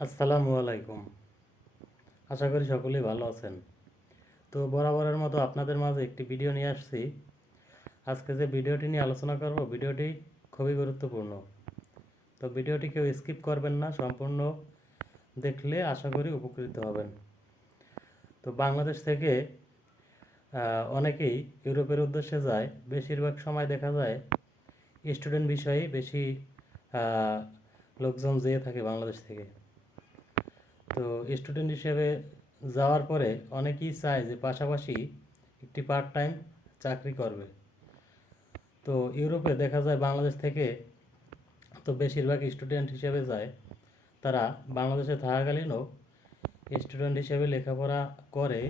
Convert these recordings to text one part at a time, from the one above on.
আসসালামু আলাইকুম। আশা করি সকলেই ভালো আছেন। তো বরাবরের মতো আপনাদের মাঝে একটি ভিডিও নিয়ে আসছি। আজকে যে ভিডিওটি নিয়ে আলোচনা করব, ভিডিওটি খুবই গুরুত্বপূর্ণ। তো ভিডিওটি কেউ স্কিপ করবেন না, সম্পূর্ণ দেখলে আশা করি উপকৃত হবেন। তো বাংলাদেশ থেকে অনেকেই ইউরোপের উদ্দেশ্যে যায়। বেশিরভাগ সময় দেখা যায় স্টুডেন্ট বিষয়ে বেশি লোকজন যেয়ে থাকে বাংলাদেশ থেকে। তো স্টুডেন্ট হিসেবে যাওয়ার পরে অনেকেই চায় যে পাশাপাশি একটি পার্ট টাইম চাকরি করবে। তো ইউরোপে দেখা যায় বাংলাদেশ থেকে তো বেশিরভাগ স্টুডেন্ট হিসেবে যায়, তারা বাংলাদেশে থাকাকালীনও স্টুডেন্ট হিসেবে লেখাপড়া করে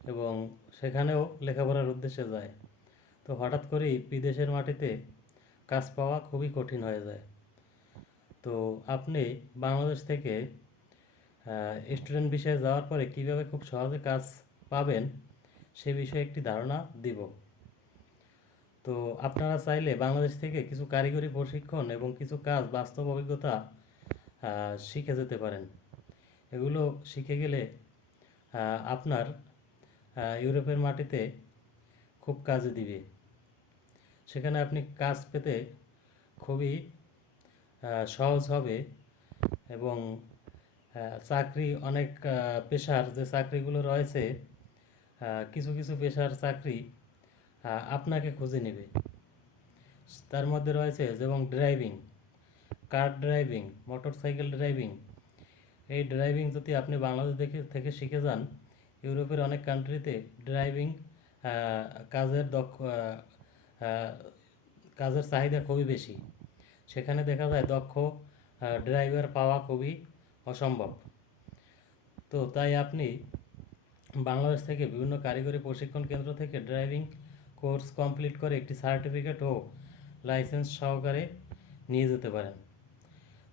এবং সেখানেও লেখাপড়ার উদ্দেশ্যে যায়। তো হঠাৎ করেই বিদেশের মাটিতে কাজ পাওয়া খুবই কঠিন হয়ে যায়। তো আপনি বাংলাদেশ থেকে স্টুডেন্ট বিষয়ে যাওয়ার পরে কিভাবে খুব সহজে কাজ পাবেন সে বিষয়ে একটি ধারণা দিব। তো আপনারা চাইলে বাংলাদেশ থেকে কিছু কারিগরি প্রশিক্ষণ এবং কিছু কাজ বাস্তব অভিজ্ঞতা শিখে যেতে পারেন। এগুলো শিখে গেলে আপনার ইউরোপের মাটিতে খুব কাজে দিবে। সেখানে আপনি কাজ পেতে খুবই সহজ হবে এবং চাকরি অনেক পেশার যে চাকরিগুলো রয়েছে, কিছু কিছু পেশার চাকরি আপনাকে খুঁজে নেবে। তার মধ্যে রয়েছে যেমন ড্রাইভিং, কার ড্রাইভিং, মোটরসাইকেল ড্রাইভিং। এই ড্রাইভিং যদি আপনি বাংলাদেশ থেকে শিখে যান, ইউরোপের অনেক কান্ট্রিতে ড্রাইভিং কাজের কাজের চাহিদা খুবই বেশি। সেখানে দেখা যায় দক্ষ ড্রাইভার পাওয়া খুবই অসম্ভব। তো তাই আপনি বাংলাদেশ থেকে বিভিন্ন কারিগরি প্রশিক্ষণ কেন্দ্র থেকে ড্রাইভিং কোর্স কমপ্লিট করে একটি সার্টিফিকেট ও লাইসেন্স সহকারে নিয়ে যেতে পারেন।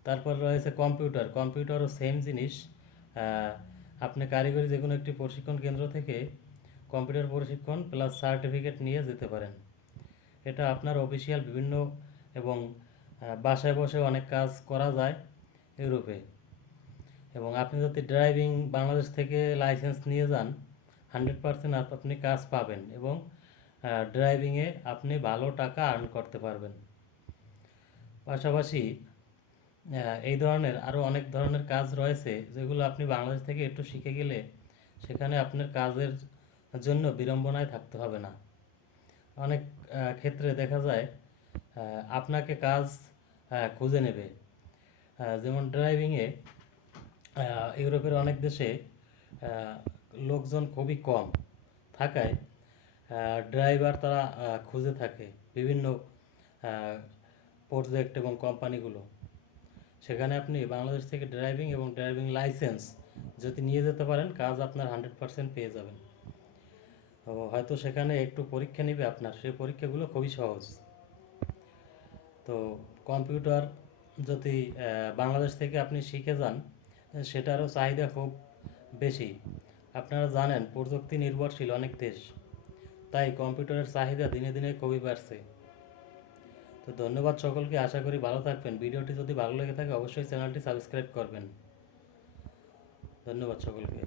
তারপর রয়েছে কম্পিউটার। কম্পিউটারও সেম জিনিস। আপনি কারিগরি যে কোনো একটি প্রশিক্ষণ কেন্দ্র থেকে কম্পিউটার প্রশিক্ষণ প্লাস সার্টিফিকেট নিয়ে যেতে পারেন। এটা আপনার অফিসিয়াল বিভিন্ন এবং বাসায় বসে অনেক কাজ করা যায় ইউরোপে। এবং আপনি যদি ড্রাইভিং বাংলাদেশ থেকে লাইসেন্স নিয়ে যান, 100% আপনি কাজ পাবেন এবং ড্রাইভিংয়ে আপনি ভালো টাকা আর্ন করতে পারবেন। পাশাপাশি এই ধরনের আরও অনেক ধরনের কাজ রয়েছে যেগুলো আপনি বাংলাদেশ থেকে একটু শিখে গেলে সেখানে আপনার কাজের জন্য বিড়ম্বনায় থাকতে হবে না। অনেক ক্ষেত্রে দেখা যায় আপনাকে কাজ খুঁজে নেবে। যেমন ড্রাইভিংয়ে ইউরোপের অনেক দেশে লোকজন খুবই কম থাকায় ড্রাইভার তারা খুঁজে থাকে বিভিন্ন প্রজেক্ট এবং কোম্পানিগুলো। সেখানে আপনি বাংলাদেশ থেকে ড্রাইভিং এবং ড্রাইভিং লাইসেন্স যদি নিয়ে যেতে পারেন, কাজ আপনার 100% পেয়ে যাবেন। হয়তো সেখানে একটু পরীক্ষা নেবে আপনার, সেই পরীক্ষাগুলো খুবই সহজ। তো কম্পিউটার যদি বাংলাদেশ থেকে আপনি শিখে যান, সেটারও চাহিদা খুব বেশি। আপনারা জানেন প্রযুক্তি নির্ভরশীল অনেক দেশ, তাই কম্পিউটারের চাহিদা দিনে দিনে খুবই বাড়ছে। তো ধন্যবাদ সকলকে, আশা করি ভালো থাকবেন। ভিডিওটি যদি ভালো লেগে থাকে অবশ্যই চ্যানেলটি সাবস্ক্রাইব করবেন। ধন্যবাদ সকলকে।